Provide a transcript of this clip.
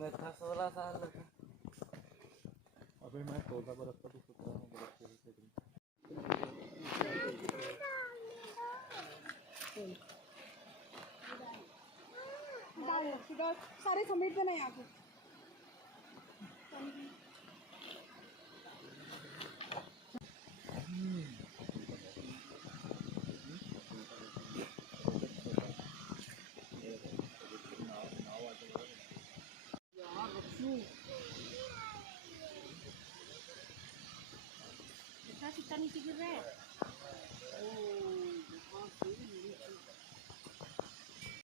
मैं था 16 साल का। अभी मैं 16 बरस का, तू 17 बरस का। सारे समेट देना यहाँ पे।